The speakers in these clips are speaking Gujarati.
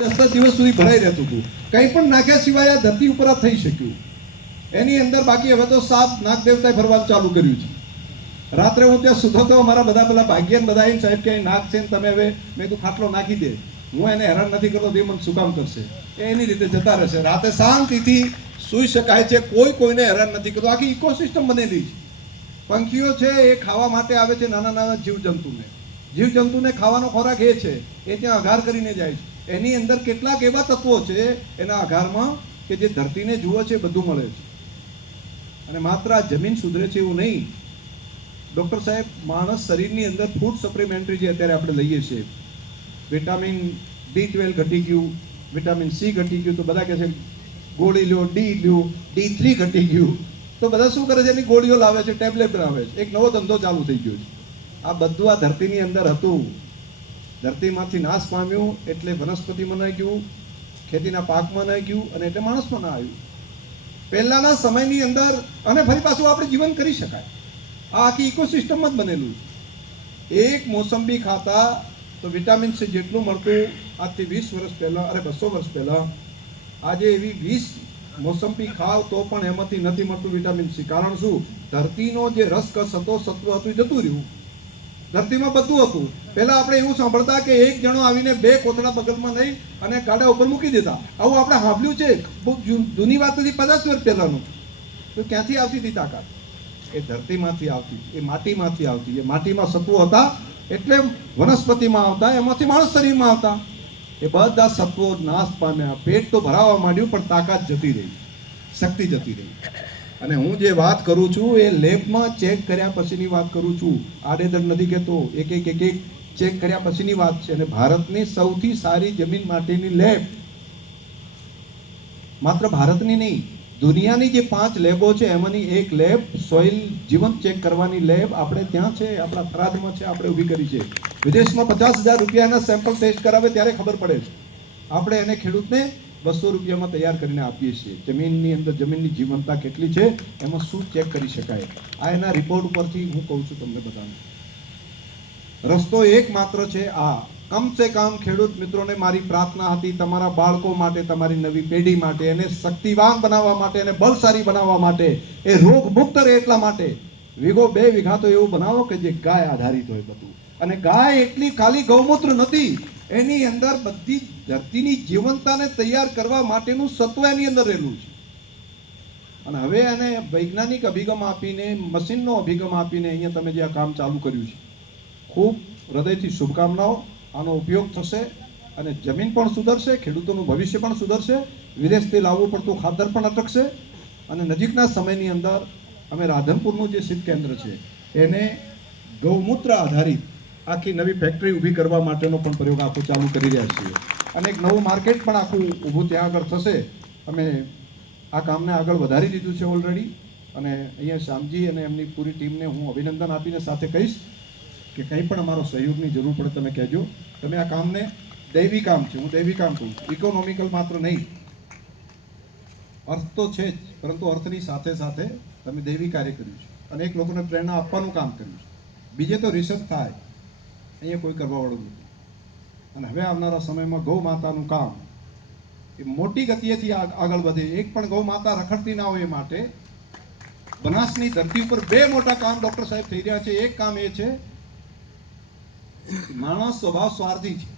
10 દિવસ સુધી ભરાઈ રહેતું હતું. કંઈ પણ નાખ્યા સિવાય આ ધરતી ઉપર આ થઈ શક્યું. એની અંદર બાકી હવે તો સાપ નાગ દેવતાએ ફરવાનું ચાલુ કર્યું છે. રાત્રે હું ત્યાં સુધો તો મારા બધા પેલા ભાગ્યન બધા આવીને સાહેબ કે નાગ છે ને તમે હવે મેં તું ખાટલો નાખી દે. હું એને હેરાન નથી કરતો, તે મને શું કામ કરશે, એ એની રીતે જતા રહેશે. રાતે શાંતિથી સૂઈ શકાય છે, કોઈ કોઈને હેરાન નથી કરતો. આખી ઇકોસિસ્ટમ બનેલી છે. પંખીઓ છે એ ખાવા માટે આવે છે નાના નાના જીવજંતુને ખાવાનો ખોરાક એ છે, એ ત્યાં આઘાર કરીને જાય છે. એની અંદર કેટલાક એવા તત્વો છે એના આઘારમાં કે જે ધરતીને જુએ છે બધું મળે છે. અને માત્ર આ જમીન સુધરે છે એવું નહીં. ડૉક્ટર સાહેબ, માણસ શરીરની અંદર ફૂડ સપ્લિમેન્ટરી જે અત્યારે આપણે લઈએ છીએ, વિટામિન B12 ઘટી ગયું, વિટામિન C ઘટી ગયું, તો બધા કહે છે ગોળી લ્યો, ડી લ્યો, D3 ઘટી ગયું. તો બધા શું કરે છે, એની ગોળીઓ લાવે છે, ટેબ્લેટ લાવે છે. એક નવો ધંધો ચાલુ થઈ ગયો છે. આ બધું આ ધરતીની અંદર હતું. ધરતીમાંથી નાશ પામ્યું એટલે વનસ્પતિમાં ન ગયું, ખેતીના પાકમાં ન ગયું, અને એટલે માણસમાં ના આવ્યું. પહેલાના સમયની અંદર અને ફરી પાછું આપણે જીવન કરી શકાય. આ આખી ઇકોસિસ્ટમ જ બનેલું. એક મોસંબી ખાતા તો વિટામિન C જેટલું મળતું આજથી 20 વર્ષ પહેલાં, 200 વર્ષ પહેલાં, આજે એવી 20 મોસંબી ખાવ તો પણ એમાંથી નથી મળતું વિટામિન C. કારણ શું? ધરતીનો જે રસકસ હતો, સત્વ હતું, જતું રહ્યું. ધરતીમાં બધું હતું. પહેલાં આપણે એવું સાંભળતા કે એક જણો આવીને 2 કોથળા બગલમાં લઈ અને ગાડા ઉપર મૂકી દેતા. આવું આપણે સાંભળ્યું છે. બહુ જૂની વાત હતી, 50 વર્ષ પહેલાંનું. તો ક્યાંથી આવતી હતી તાકાત? એ ધરતીમાંથી આવતી, એ માટીમાંથી આવતી. એ માટીમાં સત્વો હતા એટલે વનસ્પતિમાં આવતા, એમાંથી માણસ શરીરમાં આવતા. એ બધા સત્વો નાશ પામ્યા. પેટ તો ભરાવા માંડ્યું, પણ તાકાત જતી રહી, શક્તિ જતી રહી. અને હું જે વાત કરું છું એ લેબમાં ચેક કર્યા પછીની વાત કરું છું. આડેધડ નથી કહેતો, એક ચેક કર્યા પછીની વાત છે. અને ભારતની સૌથી સારી જમીન માટેની લેબ, માત્ર ભારતની નહીં, દુનિયાની જે 5 લેબો છે એમાંની એક લેબ, સોઇલ જીવંત ચેક કરવાની લેબ આપણે ત્યાં છે, આપણા થરાદમાં છે, આપણે ઊભી કરી છે. વિદેશમાં 50,000 રૂપિયાના સેમ્પલ ટેસ્ટ કરાવે ત્યારે ખબર પડે છે. આપણે એને ખેડૂતને 200 રૂપિયામાં તૈયાર કરીને આપીએ છીએ. જમીનની અંદર જમીનની જીવંતતા કેટલી છે, એમાં શું ચેક કરી શકાય, આ એના રિપોર્ટ ઉપરથી હું કહું છું તમને બધાને. રસ્તો એક માત્ર છે આ. કમસે કમ ખેડૂત મિત્રોને મારી પ્રાર્થના હતી, તમારા બાળકો માટે, તમારી નવી પેઢી માટે, એને શક્તિવાન બનાવવા માટે, એને બળશાળી બનાવવા માટે, એ રોગ મુક્ત રહે એટલા માટે 2 વીઘા તો એવું બનાવો કે જે ગાય આધારિત હોય બધું. અને ગાય એટલી ખાલી ગૌમૂત્ર નથી, એની અંદર બધી ધરતીની જીવંતતાને તૈયાર કરવા માટેનું સત્વ એની અંદર રહેલું છે. અને હવે એને વૈજ્ઞાનિક અભિગમ આપીને, મશીનનો અભિગમ આપીને અહીંયા તમે જે આ કામ ચાલુ કર્યું છે, ખૂબ હૃદયથી શુભકામનાઓ. આનો ઉપયોગ થશે અને જમીન પણ સુધરશે, ખેડૂતોનું ભવિષ્ય પણ સુધરશે, વિદેશથી લાવવું પડતું ખાતર પણ અટકશે. અને નજીકના સમયની અંદર અમે રાધનપુરનું જે શીત કેન્દ્ર છે એને ગૌમૂત્ર આધારિત આખી નવી ફેક્ટરી ઊભી કરવા માટેનો પણ પ્રયોગ આખો ચાલુ કરી રહ્યા છીએ. અને એક નવું માર્કેટ પણ આખું ઊભું ત્યાં આગળ થશે. અમે આ કામને આગળ વધારી દીધું છે ઓલરેડી. અને અહીંયા શ્યામજી અને એમની પૂરી ટીમને હું અભિનંદન આપીને સાથે કહીશ કે કંઈ પણ અમારો સહયોગની જરૂર પડે તમે કહેજો. તમે આ કામને, દૈવી કામ છે, હું દૈવી કામ કહું છું, ઇકોનોમિકલ માત્ર નહીં. અર્થ તો છે જ, પરંતુ અર્થની સાથે સાથે તમે દૈવી કાર્ય કર્યું છે અને એક લોકોને પ્રેરણા આપવાનું કામ કર્યું છે. બીજે તો રિસર્ચ થાય, અહીંયા કોઈ કરવાવાળું નથી. અને હવે આવનારા સમયમાં ગૌ માતાનું કામ એ મોટી ગતિએથી આગળ વધે. એક પણ ગૌ માતા રખડતી ના હોય એ માટે બનાસની ધરતી ઉપર 2 મોટા કામ ડૉક્ટર સાહેબ થઈ રહ્યા છે. એક કામ એ છે, માણસ સ્વભાવ સ્વાર્થી છે,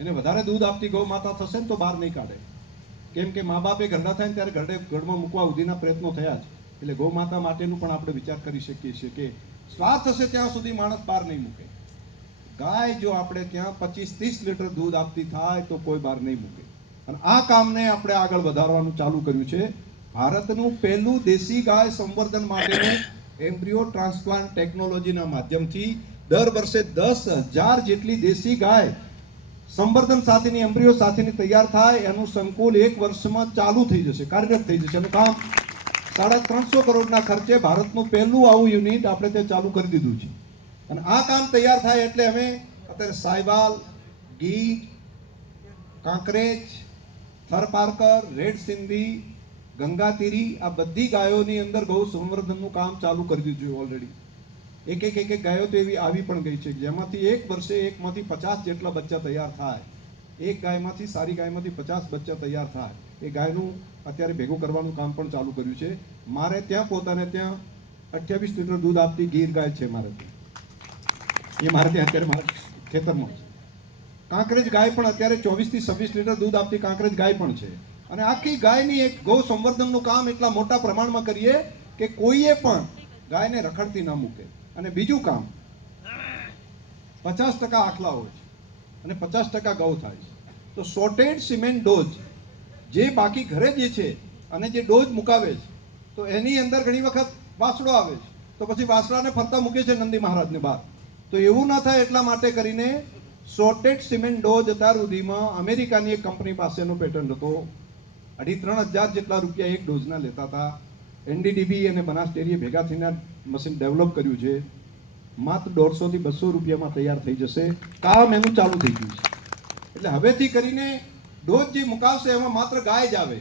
એને વધારે દૂધ આપતી ગૌ માતા થશે ને તો બહાર નહીં કાઢે. કેમ કે મા બાપે ઘરડા થાય ને ત્યારે ઘરમાં મૂકવા સુધીના પ્રયત્નો થયા છે. એટલે ગૌ માતા માટેનું પણ આપણે વિચાર કરી શકીએ છીએ કે સ્વાર્થ હશે ત્યાં સુધી માણસ બહાર નહીં મૂકે. ગાય જો આપણે ત્યાં 25-30 લીટર દૂધ આપતી થાય તો કોઈ બહાર નહીં મૂકે. અને આ કામને આપણે આગળ વધારવાનું ચાલુ કર્યું છે. ભારતનું પહેલું દેશી ગાય સંવર્ધન માટેનું એમ્બ્રિયો ટ્રાન્સપ્લાન્ટ ટેકનોલોજીના માધ્યમથી દર વર્ષે 10,000 જેટલી દેશી ગાય સંવર્ધન સાથેની, એમ્બ્રિયો સાથેની તૈયાર થાય. એનું સંકુલ 1 વર્ષમાં ચાલુ થઈ જશે, કાર્યરત થઈ જશે. અને કામ 350 કરોડના ખર્ચે ભારતનું પહેલું આવું યુનિટ આપણે ત્યાં ચાલુ કરી દીધું છે. અને આ કામ તૈયાર થાય એટલે અમે અત્યારે સાયવાલ, ગીર, કાંકરેજ, થરપારકર, રેડ સિંધી, ગંગાતીરી, આ બધી ગાયોની અંદર ગૌ સંવર્ધનનું કામ ચાલુ કરી દીધું છે ઓલરેડી. એક ગાયો તો એવી આવી પણ ગઈ છે જેમાંથી 1 વર્ષે એકમાંથી 50 જેટલા બચ્ચા તૈયાર થાય. એક ગાયમાંથી સારી ગાયમાંથી 50 બચ્ચા તૈયાર થાય એ ગાયનું અત્યારે ભેગું કરવાનું કામ પણ ચાલુ કર્યું છે. મારે ત્યાં પોતાને ત્યાં 28 લીટર દૂધ આપતી ગીર ગાય છે મારે ત્યાં, એ મારે ત્યાં અત્યારે મારા ખેતરમાં છે. કાંકરેજ ગાય પણ અત્યારે 24 થી 26 લીટર દૂધ આપતી કાંકરેજ ગાય પણ છે. અને આખી ગાયની એક ગૌ સંવર્ધનનું કામ એટલા મોટા પ્રમાણમાં કરીએ કે કોઈએ પણ ગાયને રખડતી ન મૂકે. અને બીજું કામ 50% આખલા હોય છે અને 50% ગૌ થાય છે. તો સોર્ટેડ સિમેન્ટ ડોઝ જે બાકી ઘરે જે છે અને જે ડોઝ મુકાવે છે તો એની અંદર ઘણી વખત વાસડો આવે છે તો પછી વાસડાને ફરતા મૂકે છે નંદી મહારાજને બહાર. તો એવું ના થાય એટલા માટે કરીને સોર્ટેડ સિમેન્ટ ડોઝ અત્યાર સુધીમાં અમેરિકાની એક કંપની પાસેનો પેટન્ટ હતો. 2,5-3 હજાર જેટલા રૂપિયા એક ડોઝના લેતા હતા. એનડીડીબી અને બનાસ ડેરીએ ભેગા થઈને મશીન ડેવલપ કર્યું છે. માત્ર 150 થી 200 રૂપિયામાં તૈયાર થઈ જશે. કામ એનું ચાલુ થઈ ગયું છે. એટલે હવેથી કરીને ડોઝ જે મુકાવશે એમાં માત્ર ગાય જ આવે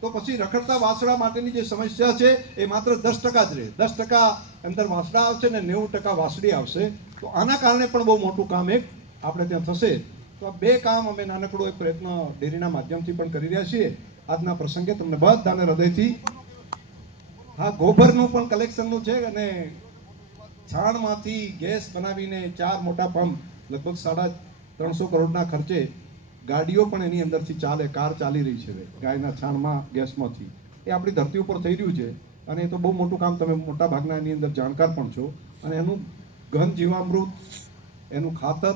તો પછી રખડતા વાસડા માટેની જે સમસ્યા છે એ માત્ર 10% જ રહે. 10% અંદર વાસડા આવશે ને 90% વાસળી આવશે. તો આના કારણે પણ બહુ મોટું કામ એક આપણે ત્યાં થશે. તો આ બે કામ અમે નાનકડો એક પ્રયત્ન ડેરીના માધ્યમથી પણ કરી રહ્યા છીએ. આજના પ્રસંગે તમને બધાને હૃદયથી હા ગોબરનું પણ કલેક્શનનું છે અને છાણમાંથી ગેસ બનાવીને 4 મોટા પંપ લગભગ 350 કરોડના ખર્ચે ગાડીઓ પણ એની અંદરથી ચાલે, કાર ચાલી રહી છે ગાયના છાણમાં ગેસમાંથી. એ આપણી ધરતી ઉપર થઈ રહ્યું છે અને એ તો બહુ મોટું કામ. તમે મોટા ભાગના એની અંદર જાણકાર પણ છો. અને એનું ઘન જીવામૃત, એનું ખાતર,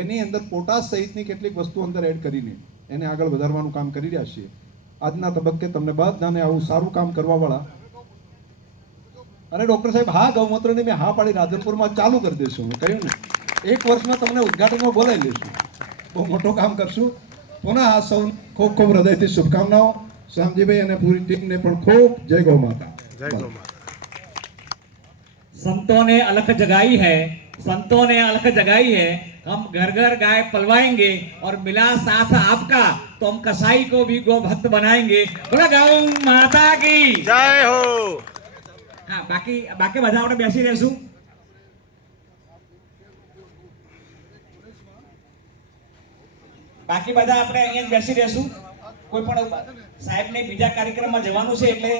એની અંદર પોટાશ સહિતની કેટલીક વસ્તુ અંદર એડ કરીને એને આગળ વધારવાનું કામ કરી રહ્યા છીએ. આજના તબક્કે તમને બધાને આવું સારું કામ કરવાવાળા અને ડૉક્ટર સાહેબ હા ગૌમૂત્રની મેં હા પાડી રાધનપુરમાં ચાલુ કરી દઈશું. મેં કહ્યું ને 1 વર્ષમાં તમને ઉદઘાટનમાં બોલાવી લઈશું. બહુ મોટું કામ કરશું. પુનઃ આ સૌ ખૂબ ખૂબ હૃદયથી શુભકામનાઓ. શ્યામજીભાઈ અને પૂરી ટીમને પણ ખૂબ જય ગૌ માતા. જય ગૌ માતા. संतों ने अलख जगाई है, संतों ने अलख जगाई है. हम घर घर गाय पलवाएंगे और मिला साथ आपका तो हम कसाई को भी गौ भक्त बनाएंगे. बोला गौ माता की જય હો. હા, બાકી બધા આપણે બેસી રહેશું. બાકી બધા આપણે અહીંયા જ બેસી રહેશું. કોઈ પણ સાહેબને બીજા કાર્યક્રમમાં જવાનું છે એટલે